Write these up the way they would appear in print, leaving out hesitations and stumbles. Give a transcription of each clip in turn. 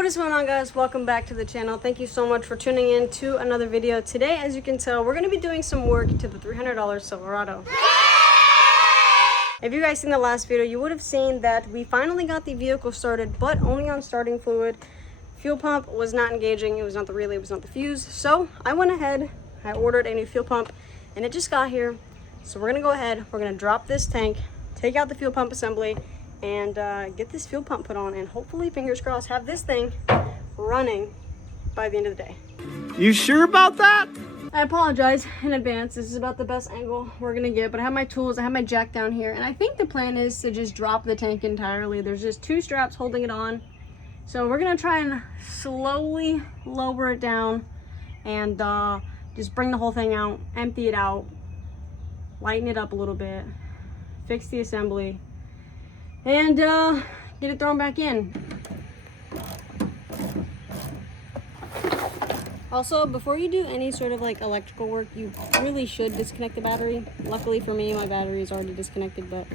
What is going on, guys? Welcome back to the channel. Thank you so much for tuning in to another video. Today, as you can tell, we're going to be doing some work to the $300 Silverado. If you guys seen the last video, you would have seen that we finally got the vehicle started, but only on starting fluid. Fuel pump was not engaging. It was not the relay, it was not the fuse. So I went ahead, I ordered a new fuel pump, and it just got here. So we're going to go ahead, we're going to drop this tank, take out the fuel pump assembly, and get this fuel pump put on, and hopefully, fingers crossed, have this thing running by the end of the day. You sure about that? I apologize in advance. This is about the best angle we're gonna get, but I have my tools, I have my jack down here, and I think the plan is to just drop the tank entirely. There's just two straps holding it on. So we're gonna try and slowly lower it down and just bring the whole thing out, empty it out, lighten it up a little bit, fix the assembly, and get it thrown back in. Also, before you do any sort of like electrical work, you really should disconnect the battery. Luckily for me, my battery is already disconnected, but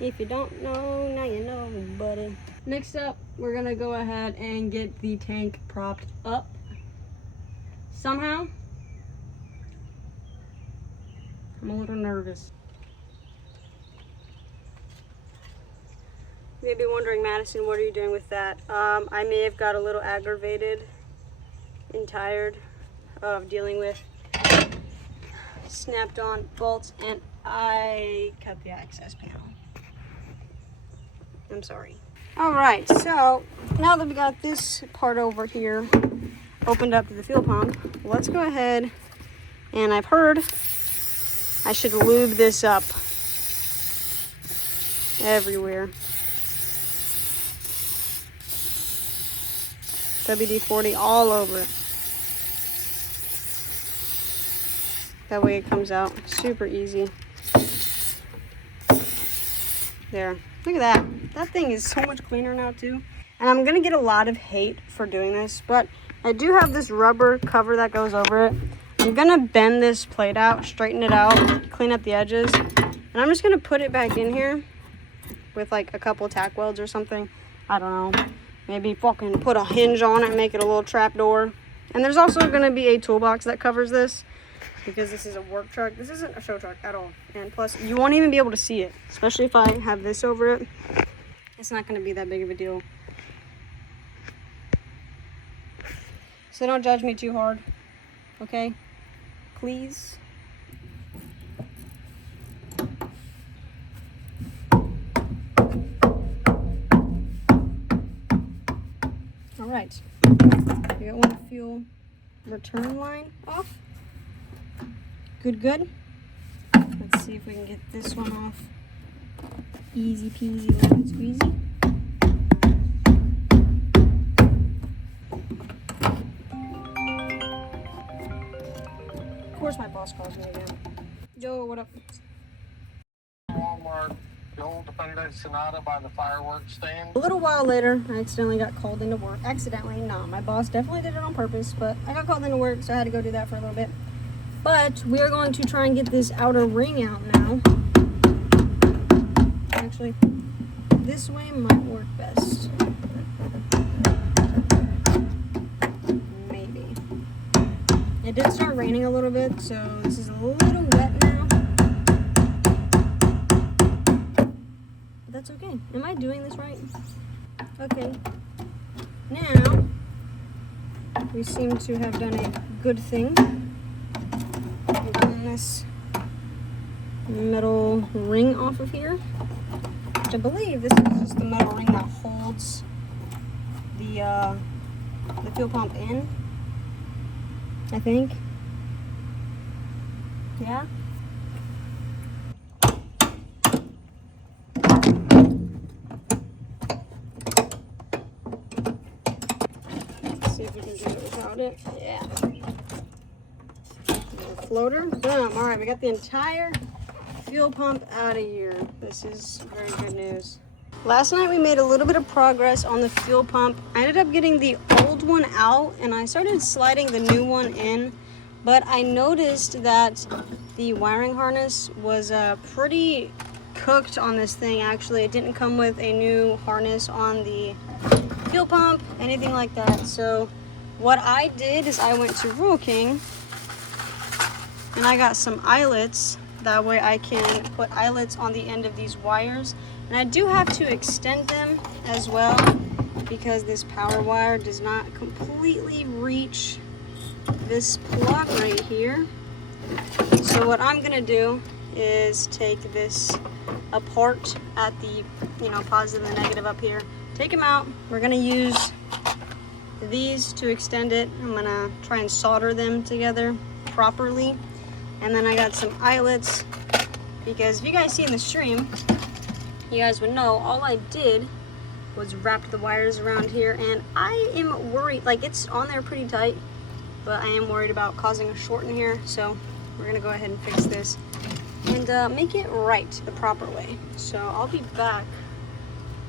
if you don't know, now you know, buddy. Next up, we're gonna go ahead and get the tank propped up somehow. I'm a little nervous. You may be wondering, Madison, what are you doing with that? I may have got a little aggravated and tired of dealing with snapped on bolts, and I cut the access panel. I'm sorry. All right, so now that we got this part over here opened up to the fuel pump, let's go ahead, and I've heard I should lube this up everywhere. WD-40 all over it. That way it comes out super easy. There, look at that. That thing is so much cleaner now too. And I'm gonna get a lot of hate for doing this, but I do have this rubber cover that goes over it. I'm gonna bend this plate out, straighten it out, clean up the edges, and I'm just gonna put it back in here with like a couple tack welds or something. I don't know. Maybe fucking put a hinge on it and make it a little trap door. And there's also gonna be a toolbox that covers this, because this is a work truck. This isn't a show truck at all. And plus, you won't even be able to see it, especially if I have this over it. It's not gonna be that big of a deal. So don't judge me too hard, okay? Please. All right, we got one fuel return line off. Good. Let's see if we can get this one off. Easy peasy, lemon squeezy. Of course my boss calls me again. Joe, what up? Walmart, the old Hyundai Sonata by the fireworks stand. A little while later, I accidentally got called into work. Accidentally, no, my boss definitely did it on purpose, but I got called into work, so I had to go do that for a little bit. But we are going to try and get this outer ring out now. Actually, this way might work best. Maybe. It did start raining a little bit, so this is a little wet now. But that's okay. Am I doing this right? Okay. Now, we seem to have done a good thing. Getting this metal ring off of here, which I believe this is just the metal ring that holds the fuel pump in, I think. Yeah. Let's see if we can do it without it. Yeah. Floater. Boom. All right, we got the entire fuel pump out of here. This is very good news. Last night we made a little bit of progress on the fuel pump. I ended up getting the old one out and I started sliding the new one in, but I noticed that the wiring harness was pretty cooked on this thing. Actually, it didn't come with a new harness on the fuel pump, anything like that. So what I did is I went to Rural King and I got some eyelets. That way I can put eyelets on the end of these wires. And I do have to extend them as well because this power wire does not completely reach this plug right here. So what I'm gonna do is take this apart at the, positive and negative up here. Take them out. We're gonna use these to extend it. I'm gonna try and solder them together properly. And then I got some eyelets because if you guys see in the stream, you guys would know all I did was wrap the wires around here, and I am worried, like it's on there pretty tight, but I am worried about causing a short in here. So we're gonna go ahead and fix this and make it right the proper way. So I'll be back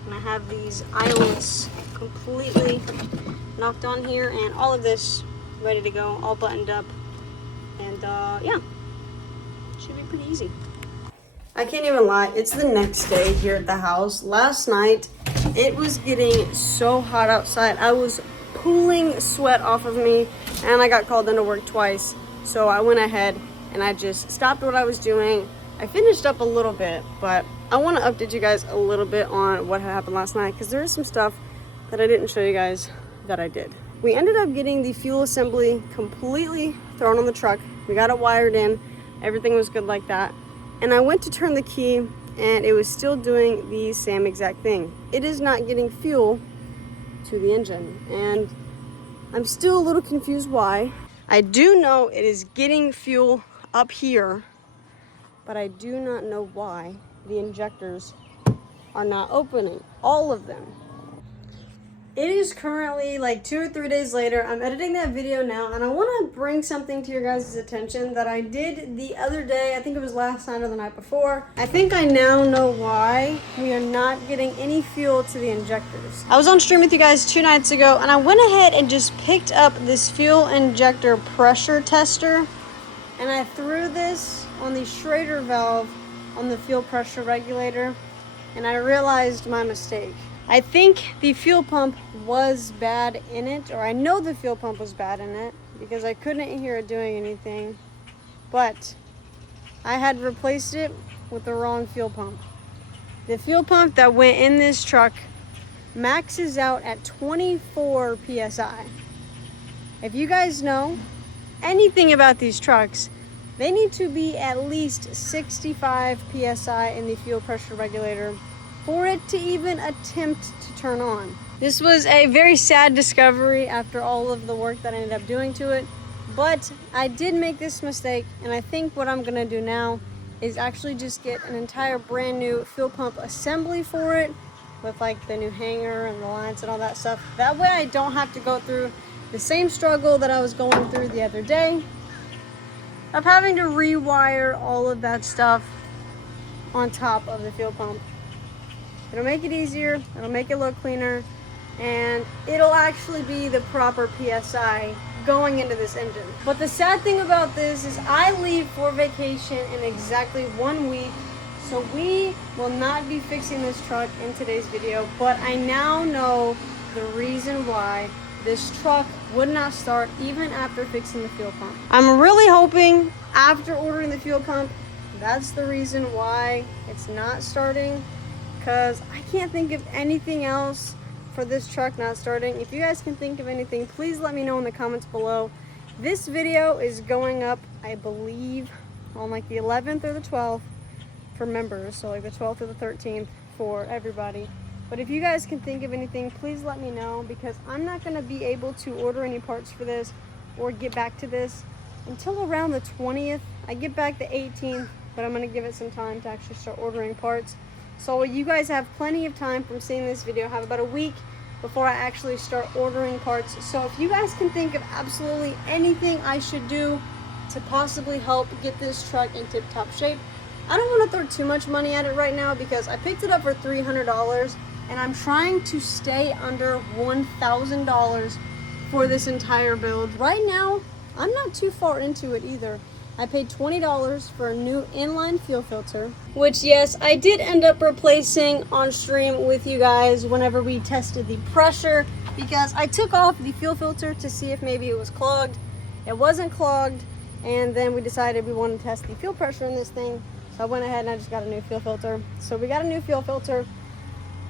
when I have these eyelets completely knocked on here and all of this ready to go, all buttoned up, and yeah, should be pretty easy. I can't even lie, it's the next day here at the house. Last night it was getting so hot outside. I was pooling sweat off of me and I got called into work twice. So I went ahead and I just stopped what I was doing. I finished up a little bit, but I want to update you guys a little bit on what happened last night because there is some stuff that I didn't show you guys that I did. We ended up getting the fuel assembly completely thrown on the truck. We got it wired in. Everything was good like that. And I went to turn the key and it was still doing the same exact thing. It is not getting fuel to the engine. And I'm still a little confused why. I do know it is getting fuel up here, but I do not know why the injectors are not opening, all of them. It is currently like 2 or 3 days later. I'm editing that video now, and I want to bring something to your guys' attention that I did the other day. I think it was last night or the night before. I think I now know why we are not getting any fuel to the injectors. I was on stream with you guys 2 nights ago, and I went ahead and just picked up this fuel injector pressure tester, and I threw this on the Schrader valve on the fuel pressure regulator, and I realized my mistake. I think the fuel pump was bad in it, or I know the fuel pump was bad in it because I couldn't hear it doing anything, but I had replaced it with the wrong fuel pump. The fuel pump that went in this truck maxes out at 24 PSI. If you guys know anything about these trucks, they need to be at least 65 PSI in the fuel pressure regulator for it to even attempt to turn on. This was a very sad discovery after all of the work that I ended up doing to it, but I did make this mistake, and I think what I'm gonna do now is actually just get an entire brand new fuel pump assembly for it with like the new hanger and the lines and all that stuff. That way I don't have to go through the same struggle that I was going through the other day of having to rewire all of that stuff on top of the fuel pump. It'll make it easier, it'll make it look cleaner, and it'll actually be the proper PSI going into this engine. But the sad thing about this is I leave for vacation in exactly 1 week, so we will not be fixing this truck in today's video, but I now know the reason why this truck would not start even after fixing the fuel pump. I'm really hoping after ordering the fuel pump, that's the reason why it's not starting, because I can't think of anything else for this truck not starting. If you guys can think of anything, please let me know in the comments below. This video is going up, I believe, on like the 11th or the 12th for members, so like the 12th or the 13th for everybody. But if you guys can think of anything, please let me know, because I'm not going to be able to order any parts for this or get back to this until around the 20th. I get back the 18th, but I'm going to give it some time to actually start ordering parts. So you guys have plenty of time from seeing this video. I have about a week before I actually start ordering parts. So if you guys can think of absolutely anything I should do to possibly help get this truck in tip-top shape. I don't want to throw too much money at it right now because I picked it up for $300 and I'm trying to stay under $1,000 for this entire build. Right now, I'm not too far into it either. I paid $20 for a new inline fuel filter, which yes, I did end up replacing on stream with you guys whenever we tested the pressure, because I took off the fuel filter to see if maybe it was clogged. It wasn't clogged, and then we decided we wanted to test the fuel pressure in this thing. So I went ahead and I just got a new fuel filter. So we got a new fuel filter.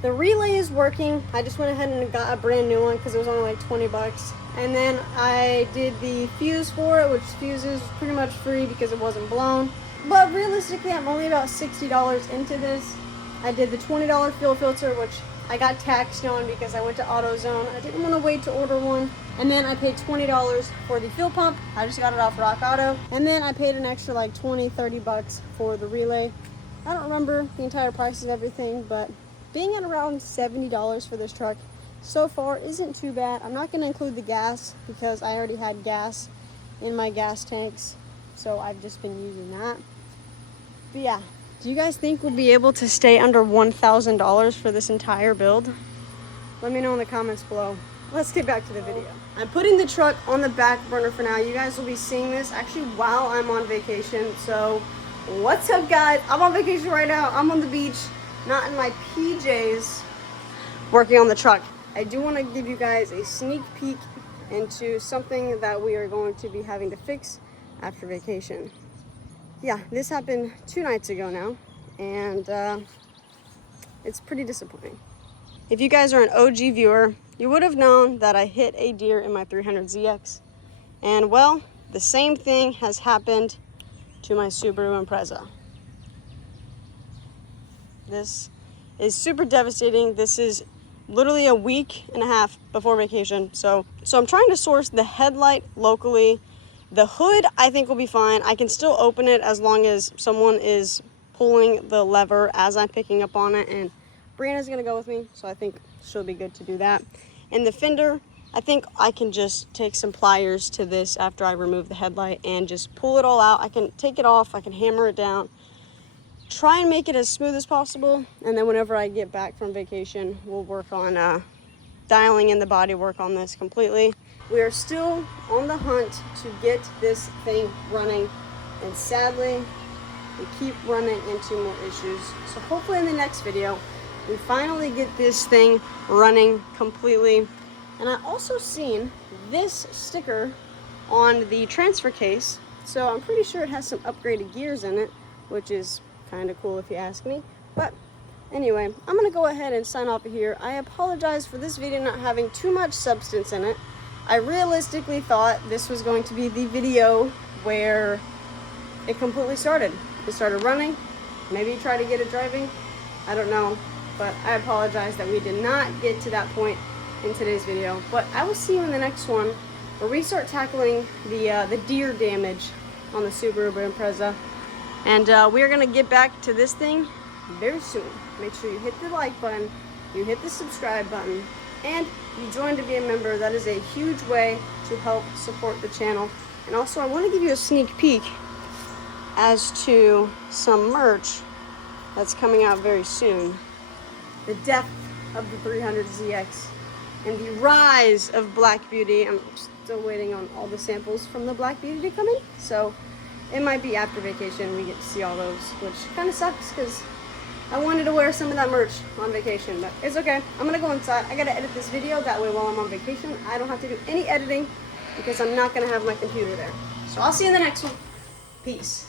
The relay is working. I just went ahead and got a brand new one because it was only like 20 bucks. And then I did the fuse for it, which fuse is pretty much free because it wasn't blown. But realistically, I'm only about $60 into this. I did the $20 fuel filter, which I got taxed on because I went to AutoZone. I didn't want to wait to order one. And then I paid $20 for the fuel pump. I just got it off Rock Auto. And then I paid an extra like 20, 30 bucks for the relay. I don't remember the entire price of everything, but being at around $70 for this truck so far isn't too bad. I'm not going to include the gas because I already had gas in my gas tanks, so I've just been using that. But yeah, do you guys think we'll be able to stay under $1,000 for this entire build? Let me know in the comments below. Let's get back to the video. I'm putting the truck on the back burner for now. You guys will be seeing this actually while I'm on vacation. So what's up, guys? I'm on vacation right now. I'm on the beach, not in my PJs, working on the truck. I do want to give you guys a sneak peek into something that we are going to be having to fix after vacation. Yeah, this happened 2 nights ago now, and it's pretty disappointing. If you guys are an OG viewer, you would have known that I hit a deer in my 300ZX. And well, the same thing has happened to my Subaru Impreza. This is super devastating. This is literally a week and a half before vacation. So I'm trying to source the headlight locally. The hood, I think, will be fine. I can still open it as long as someone is pulling the lever as I'm picking up on it. And Brianna's gonna go with me, so I think she'll be good to do that. And the fender, I think I can just take some pliers to this after I remove the headlight and just pull it all out. I can take it off, I can hammer it down, try and make it as smooth as possible. And then whenever I get back from vacation, we'll work on dialing in the body work on this completely. We are still on the hunt to get this thing running, and sadly, we keep running into more issues. So hopefully in the next video, we finally get this thing running completely. And I also seen this sticker on the transfer case, so I'm pretty sure it has some upgraded gears in it, which is kind of cool if you ask me. But anyway, I'm gonna go ahead and sign off of here. I apologize for this video not having too much substance in it. I realistically thought this was going to be the video where it completely started. It started running, maybe try to get it driving, I don't know. But I apologize that we did not get to that point in today's video. But I will see you in the next one where we start tackling the deer damage on the Subaru Impreza. And we are going to get back to this thing very soon. Make sure you hit the like button, you hit the subscribe button, and you join to be a member. That is a huge way to help support the channel. And also, I want to give you a sneak peek as to some merch that's coming out very soon. The death of the 300ZX and the rise of Black Beauty. I'm still waiting on all the samples from the Black Beauty to come in, so it might be after vacation we get to see all those, which kind of sucks because I wanted to wear some of that merch on vacation, but it's okay. I'm gonna go inside. I gotta edit this video, that way while I'm on vacation I don't have to do any editing because I'm not gonna have my computer there. So I'll see you in the next one. Peace.